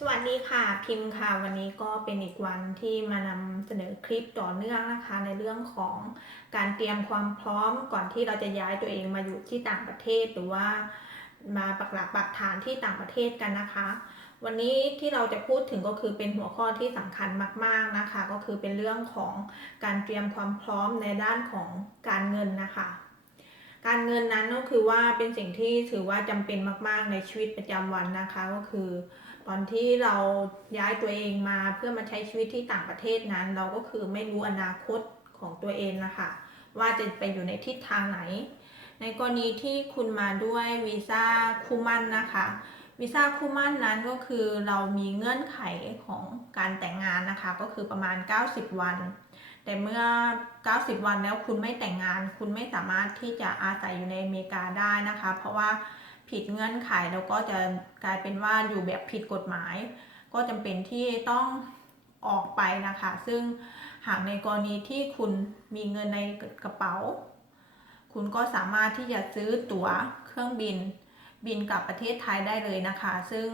สวัสดีค่ะพิมพ์ค่ะ วันนี้ก็เป็นอีกวันที่มานำเสนอคลิปต่อเนื่องนะคะ ในเรื่องของการเตรียมความพร้อมก่อนที่เราจะย้ายตัวเองมาอยู่ที่ต่างประเทศหรือว่ามาปักหลักปักฐานที่ต่างประเทศกันนะคะ วันนี้ที่เราจะพูดถึงก็คือเป็นหัวข้อที่สำคัญมาก ๆนะคะ ก็คือเป็นเรื่องของการเตรียมความพร้อมในด้านของการเงินนะคะการเงินนั้นก็คือว่าเป็นสิ่งที่ถือว่าจำเป็นมาก ๆ ในชีวิตประจำวันนะคะก็คือ ตอนที่เราย้ายตัวเองมาเพื่อมาใช้ชีวิตที่ต่างประเทศนั้น เราก็คือไม่รู้อนาคตของตัวเองนะคะว่าจะไปอยู่ในทิศทางไหน ในกรณีที่คุณมาด้วยวีซ่าคู่มั่นนะคะวีซ่าคู่มั่นนั้นก็คือเรามีเงื่อนไขของการแต่งงานนะคะ ก็คือประมาณ 90 วัน แต่เมื่อ 90 วันแล้วคุณไม่แต่งงาน คุณไม่สามารถที่จะอาศัยอยู่ในอเมริกาได้นะคะ เพราะว่า ผิดเงื่อนไขแล้วก็จะกลายเป็นว่าอยู่แบบผิดกฎหมาย ก็จำเป็นที่ต้องออกไปนะคะ ซึ่งหากในกรณีที่คุณมีเงินในกระเป๋า คุณก็สามารถที่จะซื้อตั๋วเครื่องบิน บินกลับประเทศไทยได้เลยนะคะ ซึ่ง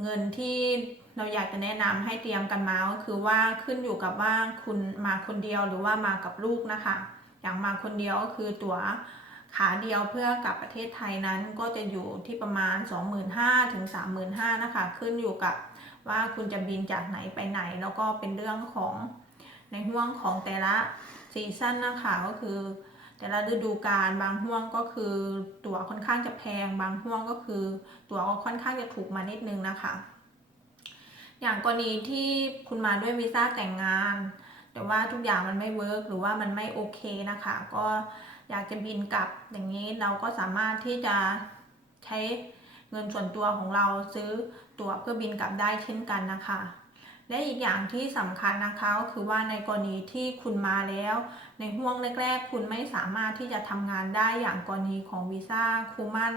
เงินที่เราอยากจะแนะนำให้เตรียมกันมาก็คือว่าขึ้นอยู่กับว่าคุณมาคนเดียวหรือว่ามากับลูกนะคะ อย่างมาคนเดียวก็คือตั๋ว ขาเดียวเพื่อกลับประเทศไทยนั้นก็จะอยู่ที่ประมาณ 25,000ถึง35,000นะคะ ขึ้นอยู่กับว่าคุณจะบินจากไหนไปไหน แล้วก็เป็นเรื่องของในห่วงของแต่ละซีซั่นนะคะก็คือ แต่ละฤดูกาลบางห่วงก็คือตั๋วค่อนข้างจะแพง บางห่วงก็คือตั๋วก็ค่อนข้างจะถูกมานิดนึงนะคะ อย่างกรณีที่คุณมาด้วยวีซ่าแต่งงาน แต่ว่าทุกอย่างมันไม่เวิร์กหรือว่ามันไม่โอเคนะคะ ก็ อยากจะบินกลับอย่างนี้เราก็สามารถที่จะใช้เงินส่วนตัวของเราซื้อตั๋วเพื่อบินกลับได้เช่นกันนะคะ และอีกอย่างที่สำคัญนะคะก็คือว่าในกรณีที่คุณมาแล้ว ในห่วงแรก ๆ คุณไม่สามารถที่จะทำงานได้อย่างกรณีของวีซ่าคูมัน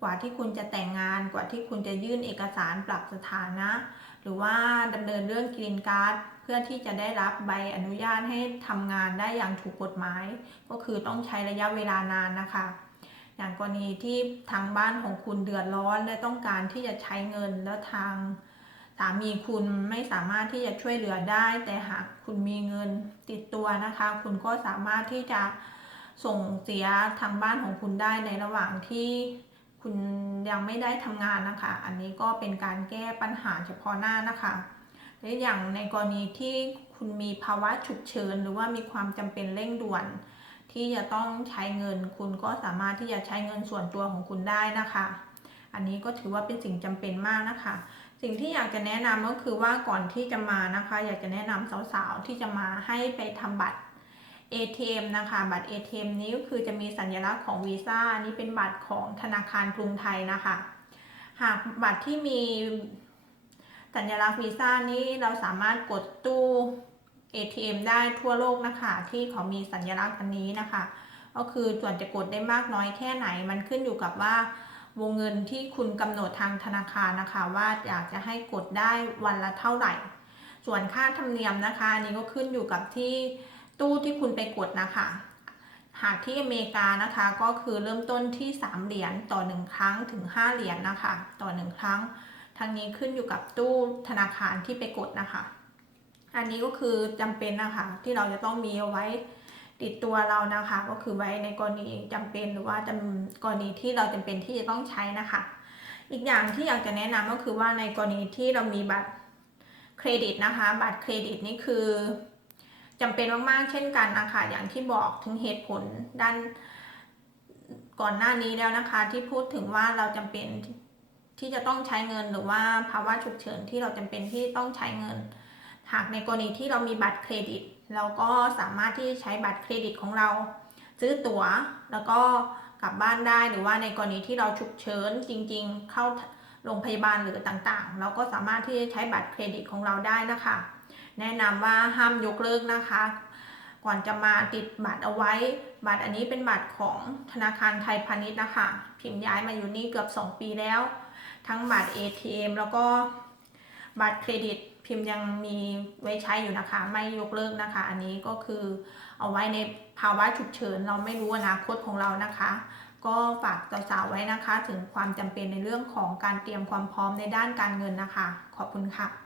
กว่าที่คุณจะแต่งงานกว่าที่คุณจะยื่นเอกสารปรับสถานะ รือว่าดำเนินเรื่องกรีนการ์ดเพื่อที่จะได้รับใบอนุญาตให้ทำงานได้อย่างถูกกฎหมาย ก็คือต้องใช้ระยะเวลานานนะคะ อย่างกรณีที่ทางบ้านของคุณเดือดร้อนและต้องการที่จะใช้เงินแล้วทางสามีคุณไม่สามารถที่จะช่วยเหลือได้ แต่หากคุณมีเงินติดตัวนะคะ คุณก็สามารถที่จะส่งเสียทางบ้านของคุณได้ในระหว่างที่ คุณยังไม่ได้ทำงานนะคะ อันนี้ก็เป็นการแก้ปัญหาเฉพาะหน้านะคะและอย่างในกรณีที่คุณมีภาวะฉุกเฉินหรือว่ามีความจำเป็นเร่งด่วน ที่จะต้องใช้เงิน คุณก็สามารถที่จะใช้เงินส่วนตัวของคุณได้นะคะ อันนี้ก็ถือว่าเป็นสิ่งจำเป็นมากนะคะ สิ่งที่อยากจะแนะนำก็คือว่าก่อนที่จะมานะคะ อยากจะแนะนำสาวๆที่จะมาให้ไปทำบัตร ATM นะคะ บัตร ATM นี้ก็คือจะมีสัญลักษณ์ของวีซ่านี่เป็นบัตรของธนาคารกรุงไทยนะคะ หากบัตรที่มีสัญลักษณ์วีซ่านี้เราสามารถกดตู้ ATM ได้ทั่วโลกนะคะ ที่เขามีสัญลักษณ์อันนี้นะคะ ก็คือส่วนจะกดได้มากน้อยแค่ไหน มันขึ้นอยู่กับว่าวงเงินที่คุณกำหนดทางธนาคารนะคะ ว่าอยากจะให้กดได้วันละเท่าไหร่ ส่วนค่าธรรมเนียมนะคะอันนี้ก็ขึ้นอยู่กับที่ ตู้ที่คุณไปกดนะคะ หากที่อเมริกานะคะก็คือเริ่มต้นที่ 3 เหรียญต่อ 1 ครั้งถึง 5 เหรียญนะคะ ต่อ 1 ครั้งทั้งนี้ขึ้นอยู่กับตู้ธนาคารที่ไปกดนะคะ อันนี้ก็คือจำเป็นนะคะ ที่เราจะต้องมีเอาไว้ติดตัวเรานะคะ ก็คือไว้ในกรณีจำเป็นหรือว่าจำกรณีที่เราจำเป็นที่จะต้องใช้นะคะ อีกอย่างที่อยากจะแนะนำก็คือว่าในกรณีที่เรามีบัตรเครดิตนะคะ บัตรเครดิตนี่คือ จำเป็นมากๆ เช่นกันนะคะ อย่างที่บอกถึงเหตุผลด้านก่อนหน้านี้แล้วนะคะ ที่พูดถึงว่าเราจำเป็นที่จะต้องใช้เงินหรือว่าภาวะฉุกเฉินที่เราจำเป็นที่ต้องใช้เงิน หากในกรณีที่เรามีบัตรเครดิต เราก็สามารถที่ใช้บัตรเครดิตของเรา ซื้อตั๋วแล้วก็กลับบ้านได้หรือว่าในกรณีที่เราฉุกเฉินจริง ๆ เข้าโรงพยาบาลหรือต่างๆ เราก็สามารถที่จะใช้บัตรเครดิตของเราได้นะคะ แนะนำว่าห้ามยกเลิกนะคะ ก่อนจะมาติดบัตรเอาไว้ บัตรอันนี้เป็นบัตรของธนาคารไทยพาณิชย์นะคะ พิมพ์ย้ายมาอยู่นี่เกือบ 2 ปีแล้ว ทั้งบัตร ATM แล้วก็บัตรเครดิตพิมพ์ยังมีไว้ใช้อยู่นะคะ ไม่ยกเลิกนะคะ อันนี้ก็คือเอาไว้ในภาวะฉุกเฉินเราไม่รู้อนาคตของเรานะคะ ก็ฝากสาวๆไว้นะคะ ถึงความจำเป็นในเรื่องของการเตรียมความพร้อมในด้านการเงินนะคะ ขอบคุณค่ะ